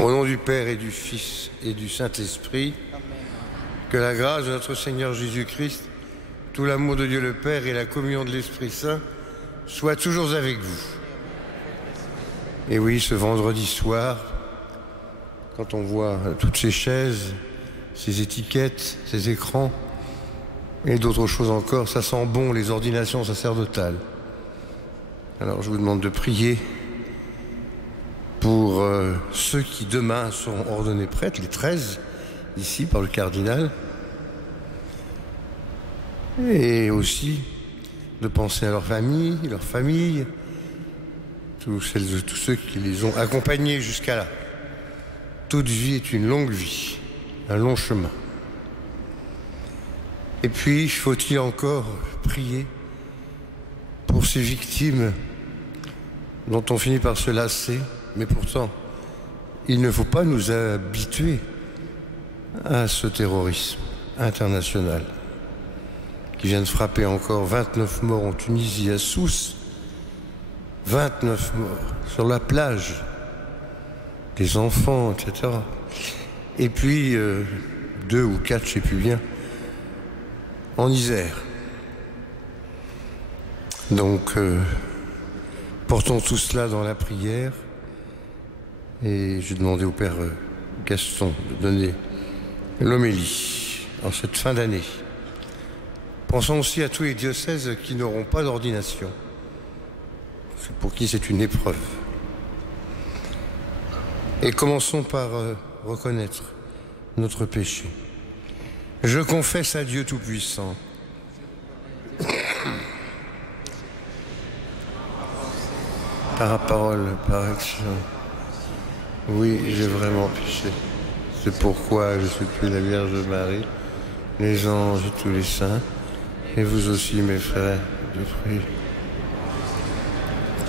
Au nom du Père et du Fils et du Saint-Esprit, que la grâce de notre Seigneur Jésus-Christ, tout l'amour de Dieu le Père et la communion de l'Esprit Saint soient toujours avec vous. Et oui, ce vendredi soir, quand on voit toutes ces chaises, ces étiquettes, ces écrans et d'autres choses encore, ça sent bon les ordinations sacerdotales. Alors je vous demande de prier pour ceux qui demain seront ordonnés prêtres, les 13, ici par le cardinal, et aussi de penser à leurs familles, tous ceux qui les ont accompagnés jusqu'à là. Toute vie est une longue vie, un long chemin. Et puis, faut-il encore prier pour ces victimes dont on finit par se lasser, mais pourtant, il ne faut pas nous habituer à ce terrorisme international qui vient de frapper encore 29 morts en Tunisie, à Sousse, 29 morts sur la plage, des enfants, etc. Et puis 2 ou 4, je ne sais plus bien, en Isère. Donc, portons tout cela dans la prière. Et je demandais au Père Gaston de donner l'homélie en cette fin d'année. Pensons aussi à tous les diocèses qui n'auront pas d'ordination, pour qui c'est une épreuve. Et commençons par reconnaître notre péché. Je confesse à Dieu Tout-Puissant par la parole, par action. Oui, j'ai vraiment péché. C'est pourquoi je supplie la Vierge Marie, les anges et tous les saints, et vous aussi, mes frères, je prie.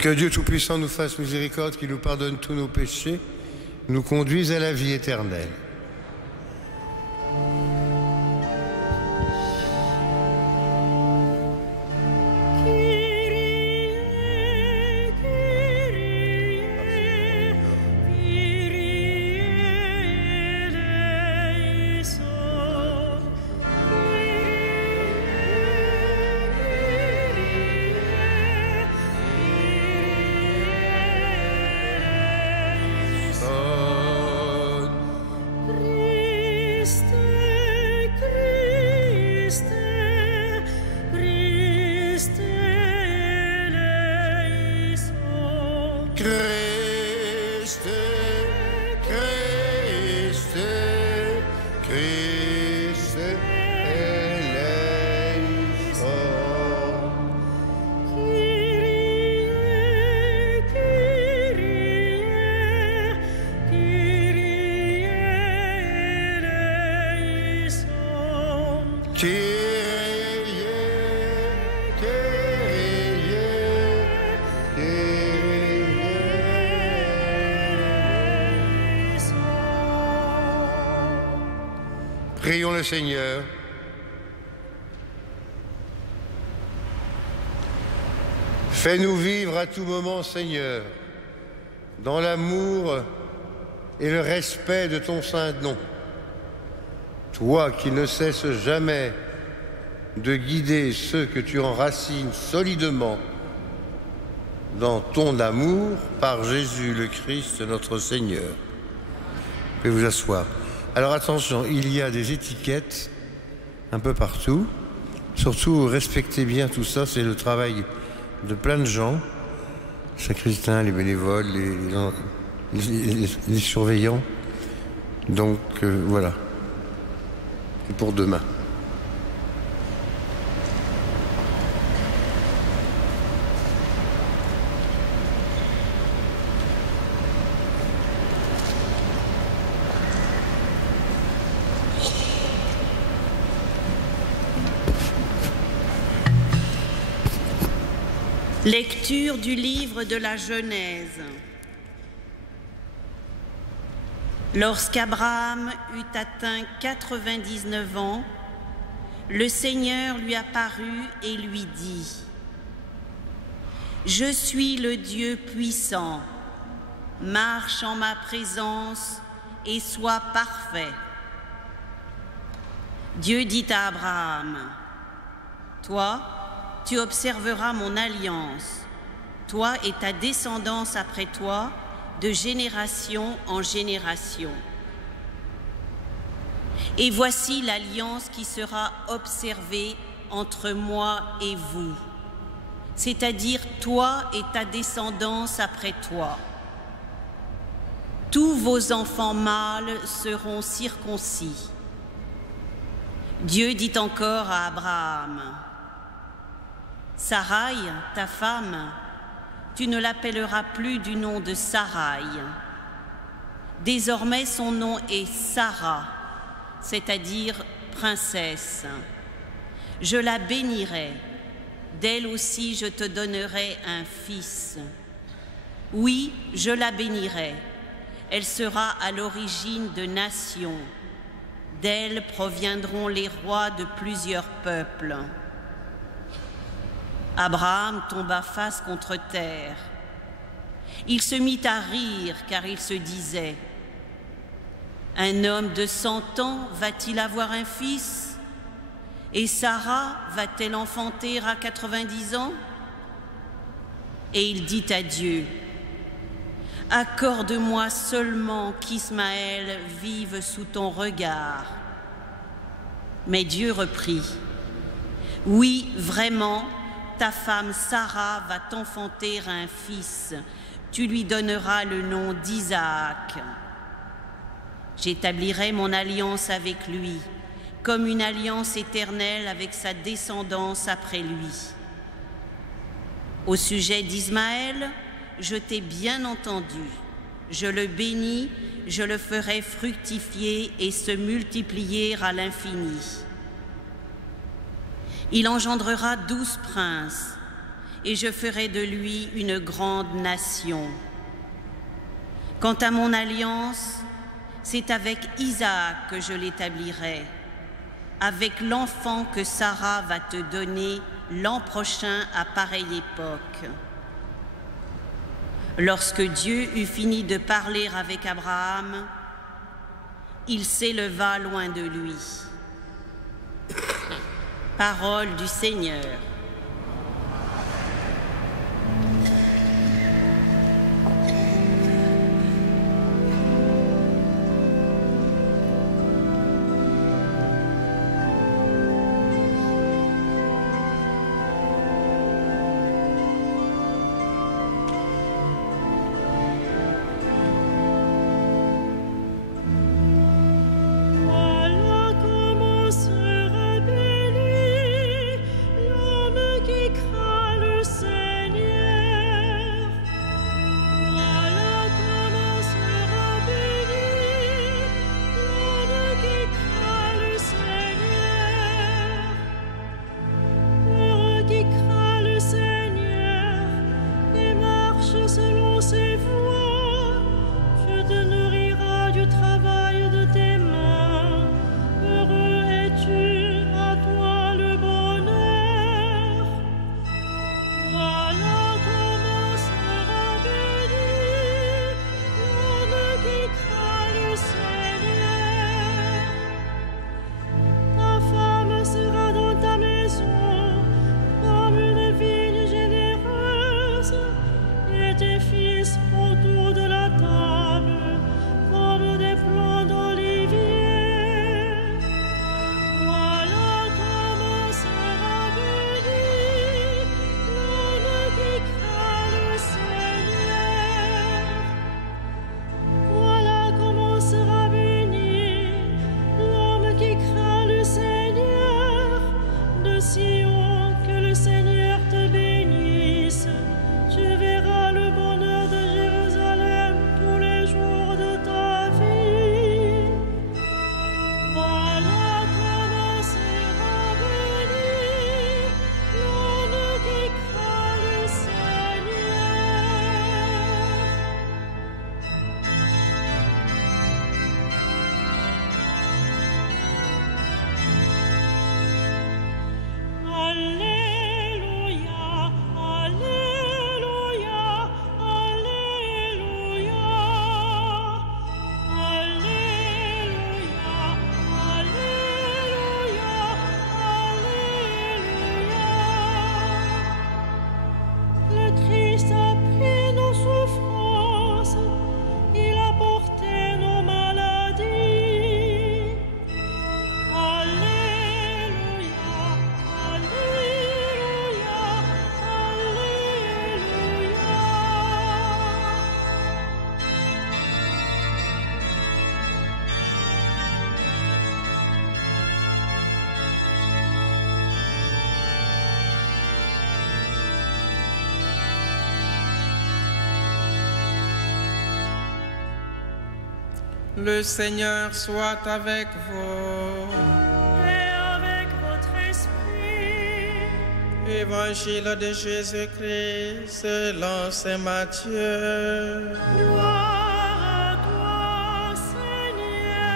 Que Dieu Tout-Puissant nous fasse miséricorde, qu'il nous pardonne tous nos péchés, nous conduise à la vie éternelle. Prions le Seigneur. Fais-nous vivre à tout moment, Seigneur, dans l'amour et le respect de ton saint nom. Toi qui ne cesses jamais de guider ceux que tu enracines solidement dans ton amour par Jésus le Christ, notre Seigneur. Vous pouvez vous asseoir. Alors attention, il y a des étiquettes un peu partout. Surtout, respectez bien tout ça, c'est le travail de plein de gens, les sacristains, les bénévoles, les surveillants. Donc voilà, c'est pour demain. Lecture du livre de la Genèse. Lorsqu'Abraham eut atteint 99 ans, le Seigneur lui apparut et lui dit : « Je suis le Dieu puissant. marche en ma présence et sois parfait. Dieu dit à Abraham, toi, tu observeras mon alliance, toi et ta descendance après toi, de génération en génération. Et voici l'alliance qui sera observée entre moi et vous, c'est-à-dire toi et ta descendance après toi. Tous vos enfants mâles seront circoncis. Dieu dit encore à Abraham, Sarai, ta femme, tu ne l'appelleras plus du nom de Sarai. Désormais, son nom est Sarah, c'est-à-dire princesse. Je la bénirai, d'elle aussi je te donnerai un fils. Oui, je la bénirai, elle sera à l'origine de nations. D'elle proviendront les rois de plusieurs peuples. Abraham tomba face contre terre. Il se mit à rire car il se disait, un homme de 100 ans va-t-il avoir un fils? Et Sarah va-t-elle enfanter à 90 ans? Et il dit à Dieu, accorde-moi seulement qu'Ismaël vive sous ton regard. Mais Dieu reprit, oui, vraiment, ta femme Sarah va t'enfanter un fils. Tu lui donneras le nom d'Isaac. J'établirai mon alliance avec lui, comme une alliance éternelle avec sa descendance après lui. Au sujet d'Ismaël, je t'ai bien entendu. Je le bénis, je le ferai fructifier et se multiplier à l'infini. Il engendrera 12 princes, et je ferai de lui une grande nation. Quant à mon alliance, c'est avec Isaac que je l'établirai, avec l'enfant que Sarah va te donner l'an prochain à pareille époque. Lorsque Dieu eut fini de parler avec Abraham, il s'éleva loin de lui. Parole du Seigneur. Voilà comment sera béni Le Seigneur soit avec vous. Et avec votre esprit. Évangile de Jésus-Christ selon saint Matthieu. Gloire à toi, Seigneur.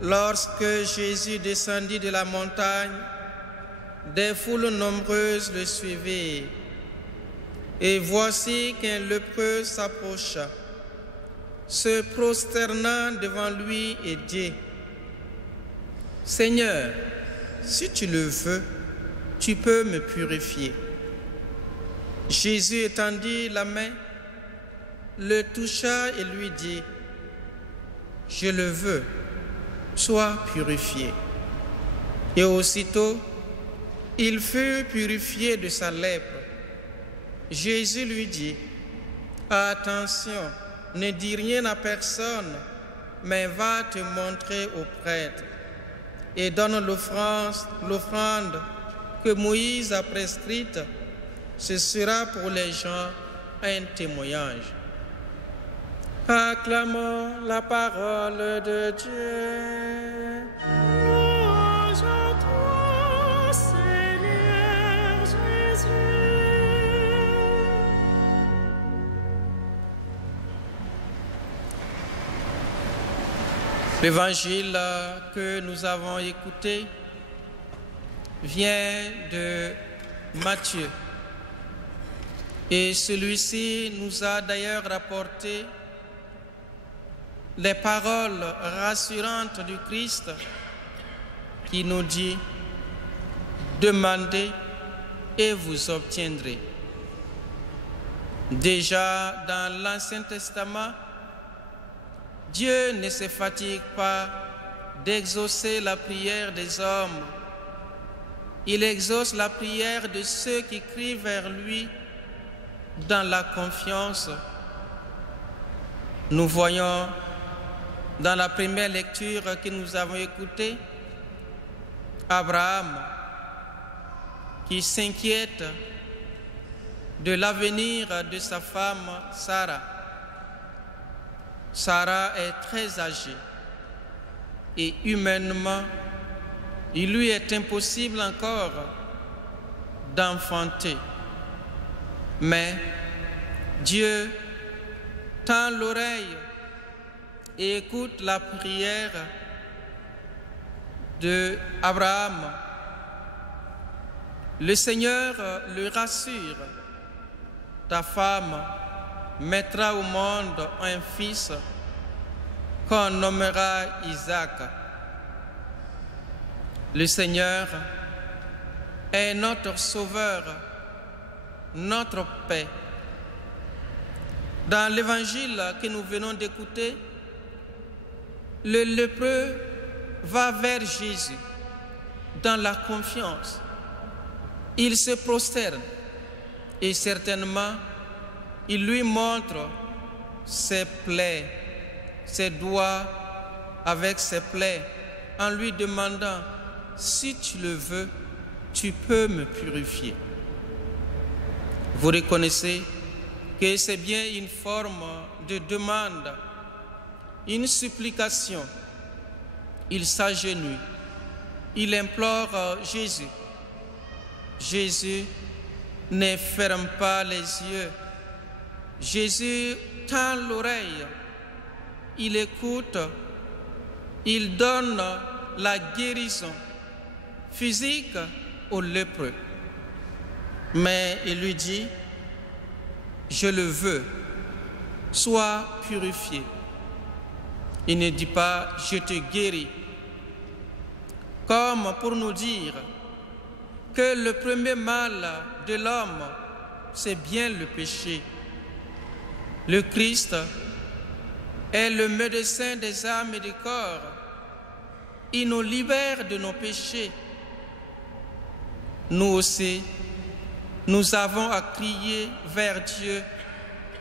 Lorsque Jésus descendit de la montagne, des foules nombreuses le suivirent. Et voici qu'un lépreux s'approcha, se prosternant devant lui et dit: Seigneur, si tu le veux, tu peux me purifier. Jésus étendit la main, le toucha et lui dit: Je le veux, sois purifié. Et aussitôt, il fut purifié de sa lèpre. Jésus lui dit: Attention, ne dis rien à personne, mais va te montrer au prêtre et donne l'offrande que Moïse a prescrite. Ce sera pour les gens un témoignage. Acclamons la parole de Dieu. Louange à toi, Seigneur Jésus. L'évangile que nous avons écouté vient de Matthieu. Et celui-ci nous a d'ailleurs rapporté les paroles rassurantes du Christ qui nous dit: demandez et vous obtiendrez. Déjà dans l'Ancien Testament, Dieu ne se fatigue pas d'exaucer la prière des hommes. Il exauce la prière de ceux qui crient vers lui dans la confiance. Nous voyons dans la première lecture que nous avons écoutée, Abraham qui s'inquiète de l'avenir de sa femme Sarah. Sarah est très âgée et humainement, il lui est impossible encore d'enfanter. Mais Dieu tend l'oreille et écoute la prière d'Abraham. Le Seigneur le rassure: ta femme mettra au monde un fils qu'on nommera Isaac. Le Seigneur est notre Sauveur, notre paix. Dans l'évangile que nous venons d'écouter, le lépreux va vers Jésus dans la confiance. Il se prosterne et certainement il lui montre ses plaies, ses doigts avec ses plaies, en lui demandant: si tu le veux, tu peux me purifier. Vous reconnaissez que c'est bien une forme de demande, une supplication. Il s'agenouille, il implore Jésus. Jésus ne ferme pas les yeux. Jésus tend l'oreille, il écoute, il donne la guérison physique au lépreux. Mais il lui dit: je le veux, sois purifié. Il ne dit pas: je te guéris, comme pour nous dire que le premier mal de l'homme, c'est bien le péché. Le Christ est le médecin des âmes et du corps. Il nous libère de nos péchés. Nous aussi, nous avons à crier vers Dieu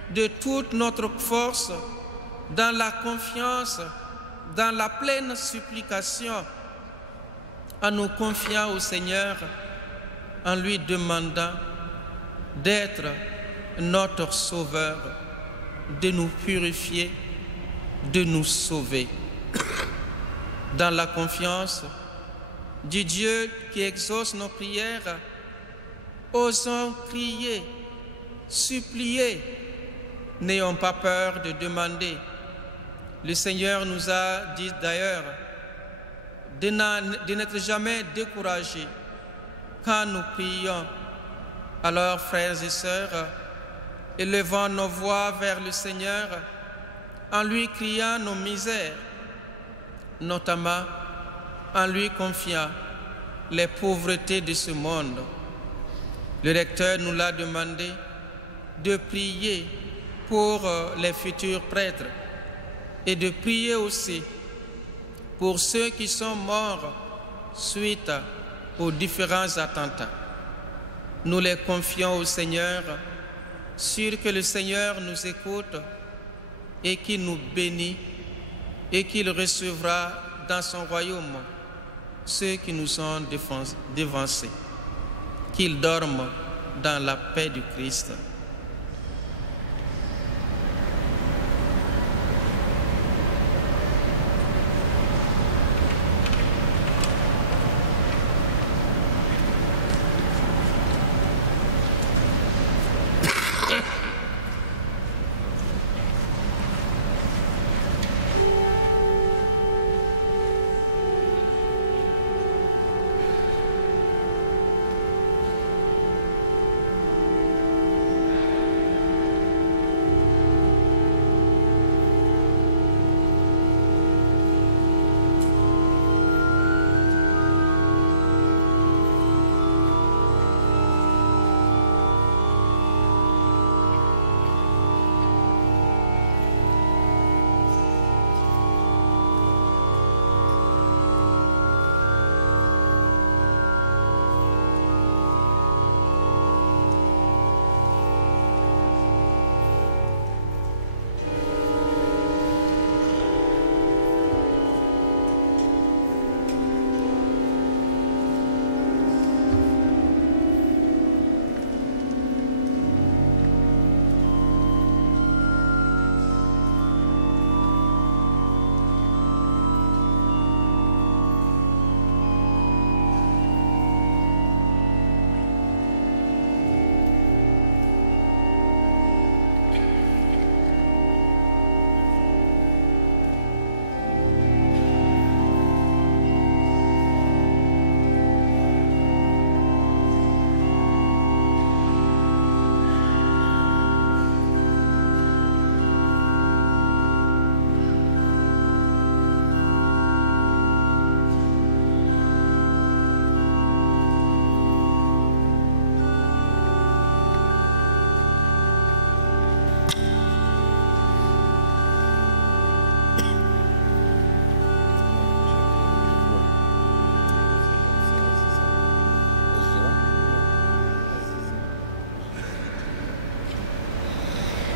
de toute notre force, dans la confiance, dans la pleine supplication, en nous confiant au Seigneur, en lui demandant d'être notre Sauveur. de nous purifier, de nous sauver. Dans la confiance du Dieu qui exauce nos prières, osons crier, supplier, n'ayons pas peur de demander. Le Seigneur nous a dit d'ailleurs de n'être jamais découragés quand nous prions. Alors, frères et sœurs, élevons nos voix vers le Seigneur en lui criant nos misères, notamment en lui confiant les pauvretés de ce monde. Le recteur nous l'a demandé de prier pour les futurs prêtres et de prier aussi pour ceux qui sont morts suite aux différents attentats. Nous les confions au Seigneur, sûrs que le Seigneur nous écoute et qu'il nous bénit et qu'il recevra dans son royaume ceux qui nous ont devancés. Qu'ils dorment dans la paix du Christ.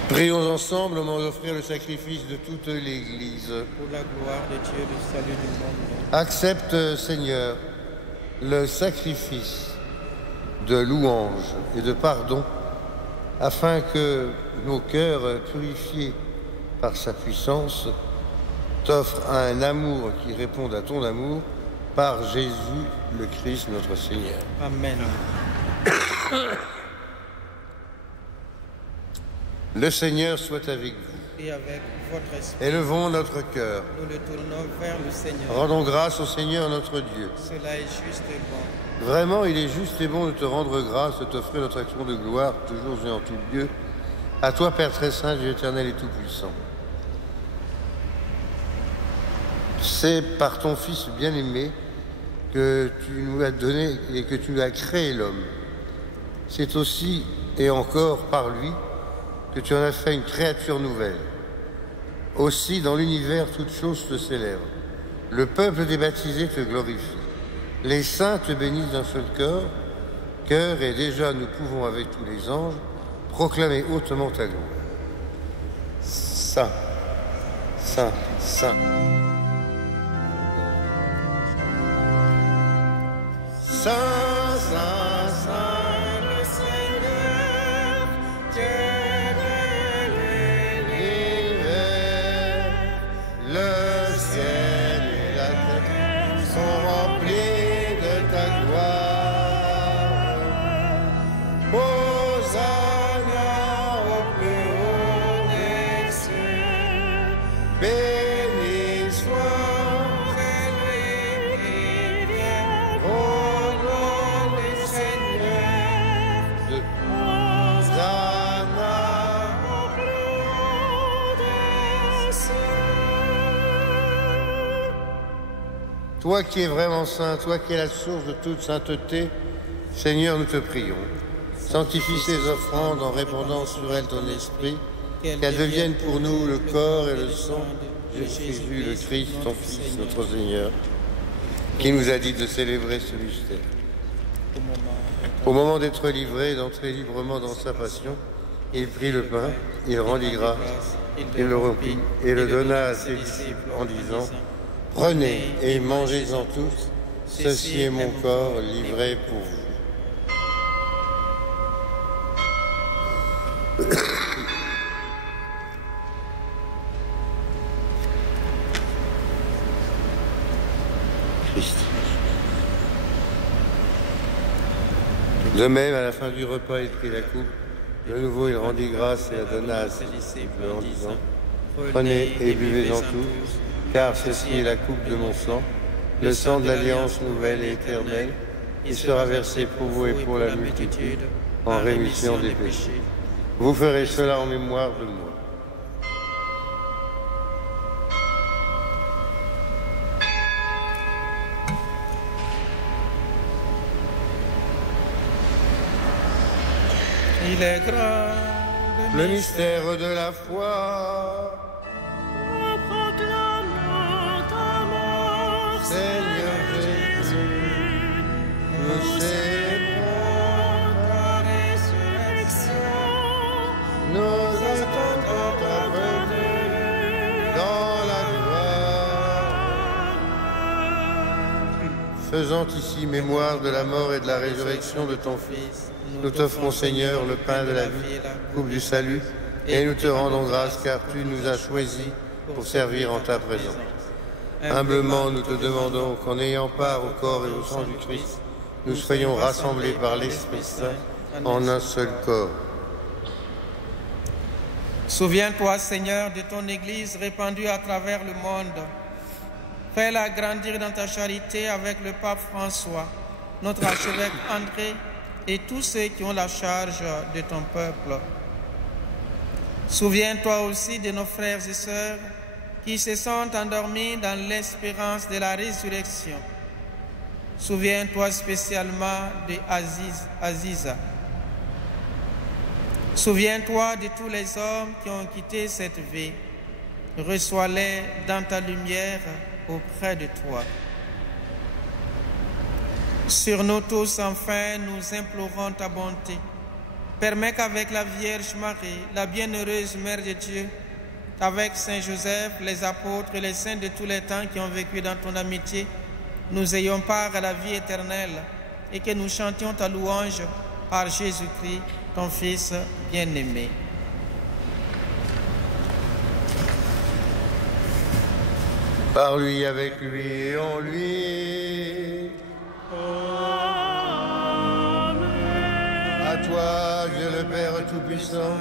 Prions ensemble au moment d'offrir le sacrifice de toute l'Église. Pour la gloire de Dieu, le salut du monde. Accepte, Seigneur, le sacrifice de louange et de pardon, afin que nos cœurs, purifiés par sa puissance, t'offrent un amour qui réponde à ton amour, par Jésus le Christ, notre Seigneur. Amen. Le Seigneur soit avec vous. Et avec votre esprit. Élevons notre cœur. Nous le tournons vers le Seigneur. Rendons grâce au Seigneur notre Dieu. Cela est juste et bon. Vraiment, il est juste et bon de te rendre grâce, de t'offrir notre action de gloire, toujours et en tout lieu. À toi, Père très saint, Dieu éternel et tout-puissant. C'est par ton Fils bien-aimé que tu nous as donné et que tu as créé l'homme. C'est aussi et encore par lui que tu en as fait une créature nouvelle. Aussi, dans l'univers, toutes choses te célèbrent. Le peuple des baptisés te glorifie. Les saints te bénissent d'un seul cœur, et déjà nous pouvons, avec tous les anges, proclamer hautement ta gloire. Saint, Saint, Saint. Saint, Saint, Saint, le Seigneur, Dieu de Béni soit celui qui vient au nom du Seigneur. Hosanna. Toi qui es vraiment saint, toi qui es la source de toute sainteté, Seigneur, nous te prions. Sanctifie ces offrandes en répandant sur elles ton esprit, qu'elles deviennent pour nous le corps et le sang de Jésus, le Christ, ton Fils, notre Seigneur, qui nous a dit de célébrer ce mystère. Au moment d'être livré et d'entrer librement dans sa passion, il prit le pain, il rendit grâce, il le rompit et le donna à ses disciples en disant « Prenez et mangez-en tous, ceci est mon corps livré pour vous. » Christ. De même, à la fin du repas, il prit la coupe. De nouveau, il rendit grâce et la donna à ses disciples en disant « Prenez et buvez-en tous, car ceci est la coupe de mon sang, le sang de l'alliance nouvelle et éternelle, qui sera versé pour vous et pour la multitude en rémission des péchés. Vous ferez cela en mémoire de moi. » Il est grand Le mystère de la foi. Nous proclamons ta mort, Seigneur Jésus, nous célébrons ta résurrection. nous attendons ta venue dans la gloire. Faisant ici mémoire de la mort et de la résurrection de ton Fils, nous t'offrons, Seigneur, le pain de la vie, coupe du salut, et nous te rendons grâce car tu nous as choisis pour servir en ta présence. Humblement, nous te demandons qu'en ayant part au corps et au sang du Christ, nous soyons rassemblés par l'Esprit Saint en un seul corps. Souviens-toi, Seigneur, de ton Église répandue à travers le monde. Fais-la grandir dans ta charité avec le pape François, notre archevêque André et tous ceux qui ont la charge de ton peuple. Souviens-toi aussi de nos frères et sœurs qui se sont endormis dans l'espérance de la résurrection. Souviens-toi spécialement de Aziza. Souviens-toi de tous les hommes qui ont quitté cette vie. Reçois-les dans ta lumière auprès de toi. Sur nous tous, enfin, nous implorons ta bonté. Permets qu'avec la Vierge Marie, la bienheureuse Mère de Dieu, avec Saint Joseph, les apôtres et les saints de tous les temps qui ont vécu dans ton amitié, nous ayons part à la vie éternelle et que nous chantions ta louange par Jésus-Christ, ton Fils bien-aimé. Par lui, avec lui et en lui. À toi, Dieu le Père Tout-Puissant,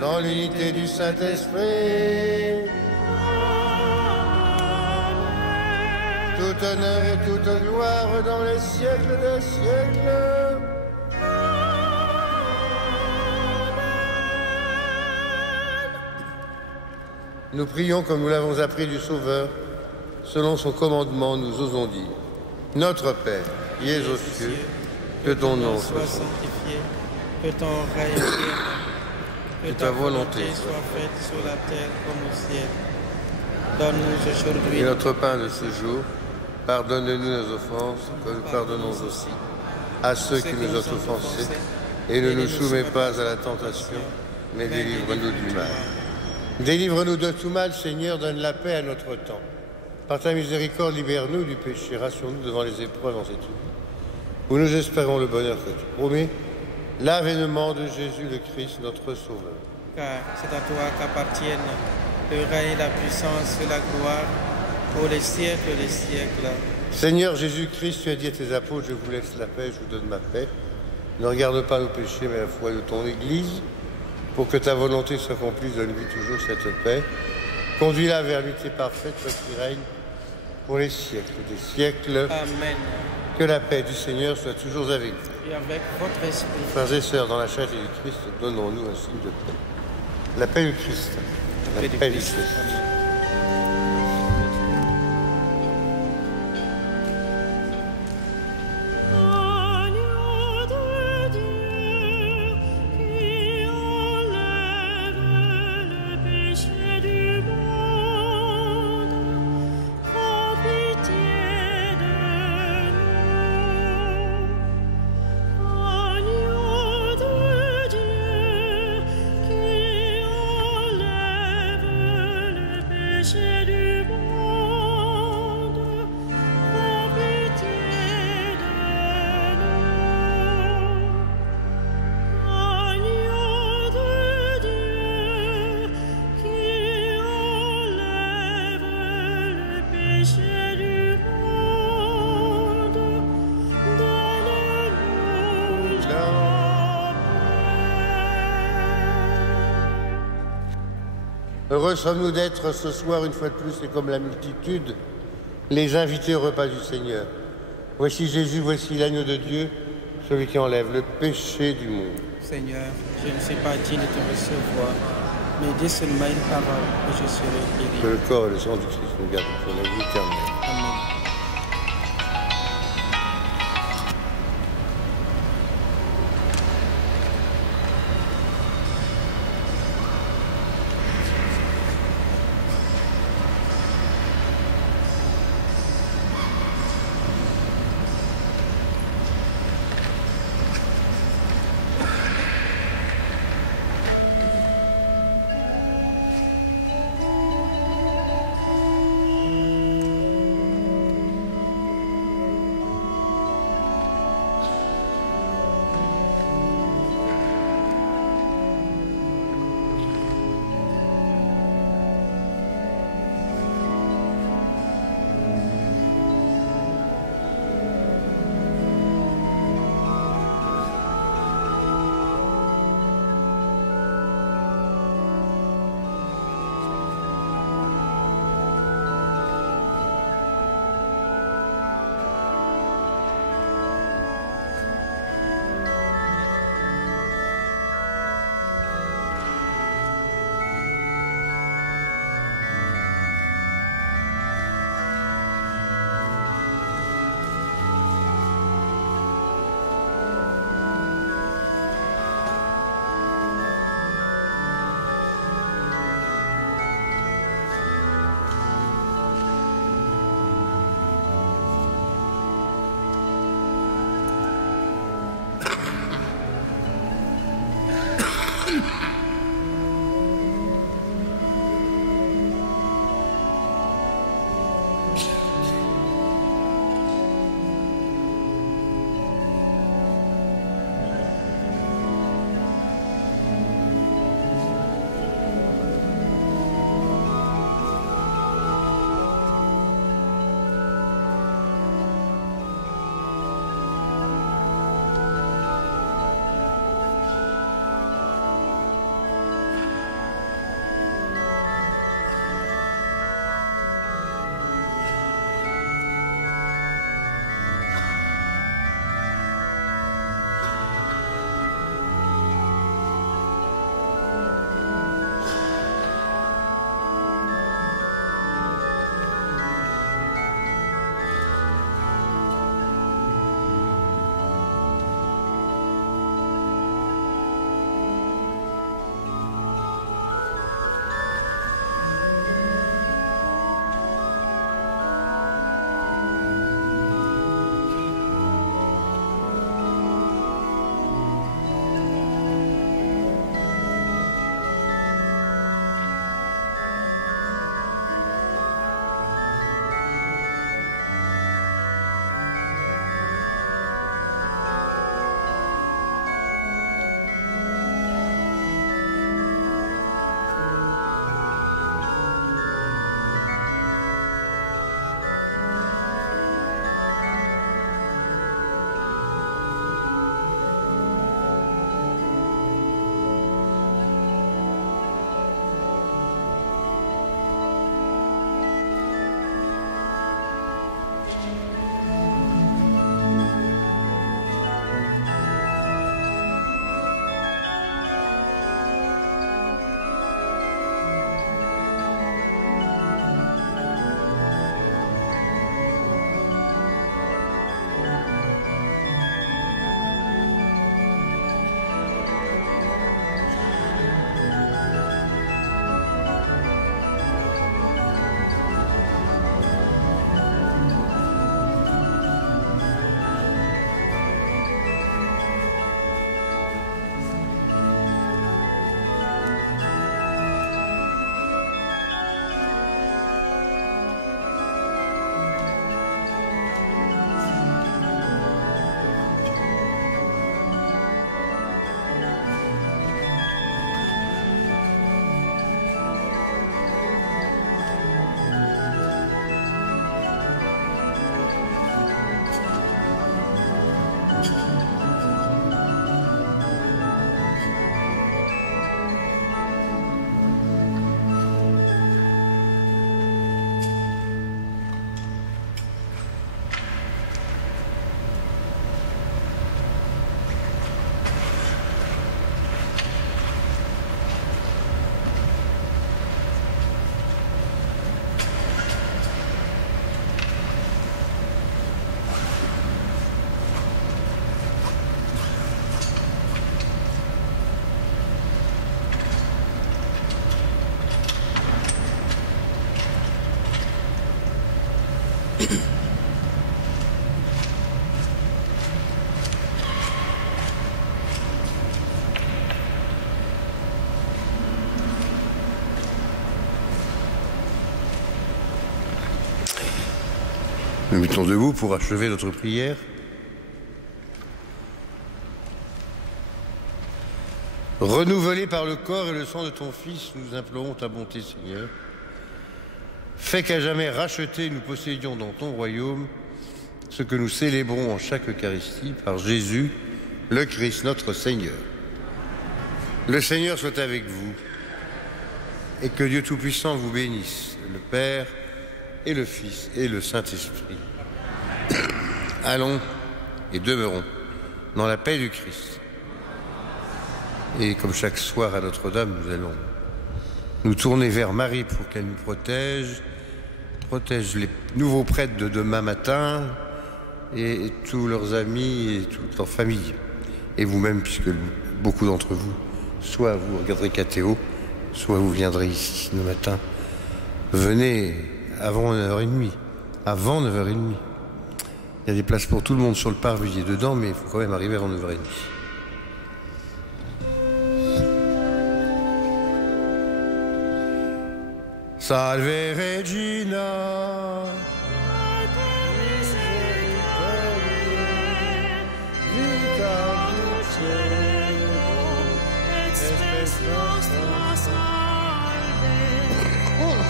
dans l'unité du Saint-Esprit, tout honneur et toute gloire dans les siècles des siècles. Nous prions comme nous l'avons appris du Sauveur, selon son commandement, nous osons dire: Notre Père, qui es aux cieux, que ton nom soit sanctifié, que ton règne vienne, que ta volonté soit faite sur la terre comme au ciel. Donne-nous aujourd'hui et notre pain de ce jour. Pardonne-nous nos offenses, comme nous pardonnons aussi à ceux qui nous ont offensés. Et ne nous soumets pas à la tentation, mais délivre-nous du mal. Délivre-nous de tout mal, Seigneur, donne la paix à notre temps. Par ta miséricorde, libère-nous du péché, rassure-nous devant les épreuves en cette vie, où nous espérons le bonheur que tu promets, l'avènement de Jésus le Christ, notre Sauveur. Car c'est à toi qu'appartiennent le règne, la puissance et la gloire pour les siècles des siècles. Seigneur Jésus-Christ, tu as dit à tes apôtres, je vous laisse la paix, je vous donne ma paix. Ne regarde pas nos péchés, mais la foi de ton Église, pour que ta volonté s'accomplisse, donne-lui toujours cette paix. Conduis-la vers l'unité parfaite, toi qui règnes pour les siècles des siècles. Amen. Que la paix du Seigneur soit toujours avec vous. Et avec votre esprit. Frères et sœurs, dans la charité du Christ, donnons-nous un signe de paix. La paix du Christ. La paix du Christ. Amen. Agneau de Dieu, qui enlève le péché du monde, prends pitié de nous. Agneau de Dieu, qui enlève le péché du monde, prends pitié de nous. Agneau de Dieu, qui enlève le péché du monde, donne-nous la paix. Heureux sommes-nous d'être ce soir, une fois de plus, et comme la multitude, les invités au repas du Seigneur. Voici Jésus, voici l'agneau de Dieu, celui qui enlève le péché du monde. Seigneur, je ne sais pas digne de te recevoir, mais dis seulement une parole et je serai Que guéri. le corps et le sang du Christ nous gardent pour la vie éternelle. Amen. Nous mettons debout pour achever notre prière. Renouvelés par le corps et le sang de ton Fils, nous implorons ta bonté, Seigneur. Fais qu'à jamais rachetés, nous possédions dans ton royaume ce que nous célébrons en chaque Eucharistie par Jésus, le Christ, notre Seigneur. Le Seigneur soit avec vous et que Dieu Tout-Puissant vous bénisse, le Père et le Fils et le Saint-Esprit. Allons et demeurons dans la paix du Christ. Et comme chaque soir à Notre-Dame, nous allons nous tourner vers Marie pour qu'elle nous protège les nouveaux prêtres de demain matin et tous leurs amis et toute leur famille. Et vous-même, puisque beaucoup d'entre vous, soit vous regarderez Cathéo, soit vous viendrez ici le matin. Venez avant 9h30. Avant 9h30. Il y a des places pour tout le monde sur le parvis dedans, mais il faut quand même arriver avant 9h30. Salve Regina, vita dulceum, et spes nostra salve,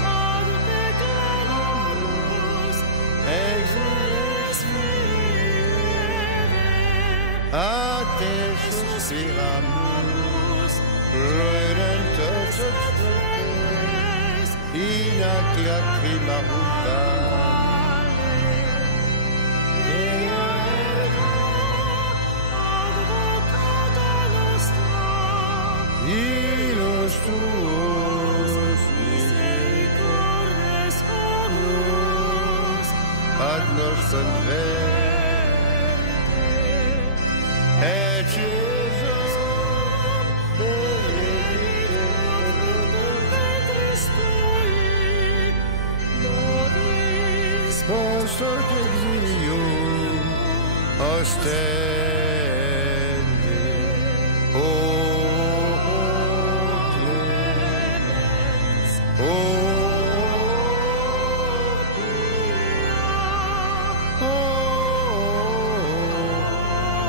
ad te clamamus, exules vivere, a te suspiramus, Redemptor succes, in ac lacrima rubare, ea ergo advocata nostra, illos tuos misericordes onus, ad nos converte, et Iesum benedictum fructum ventris tui, nobis post hoc exilium ostende, o clemens, o pia,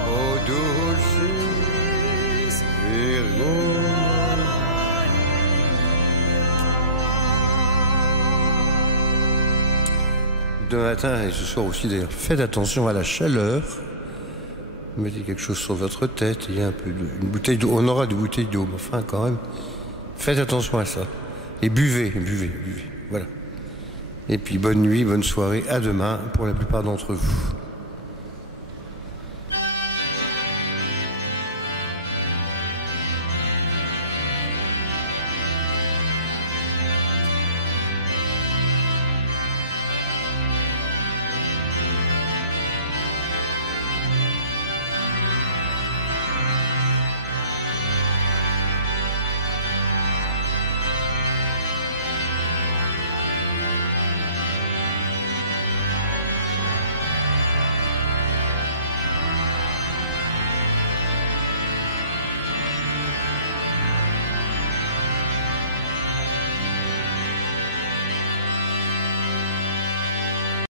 o dulcis Virgo demain matin et ce soir aussi d'ailleurs, faites attention à la chaleur. Mettez quelque chose sur votre tête, il y a un peu une bouteille d'eau, on aura des bouteilles d'eau, mais enfin quand même, faites attention à ça. Et buvez, voilà. Et puis bonne nuit, bonne soirée, à demain pour la plupart d'entre vous.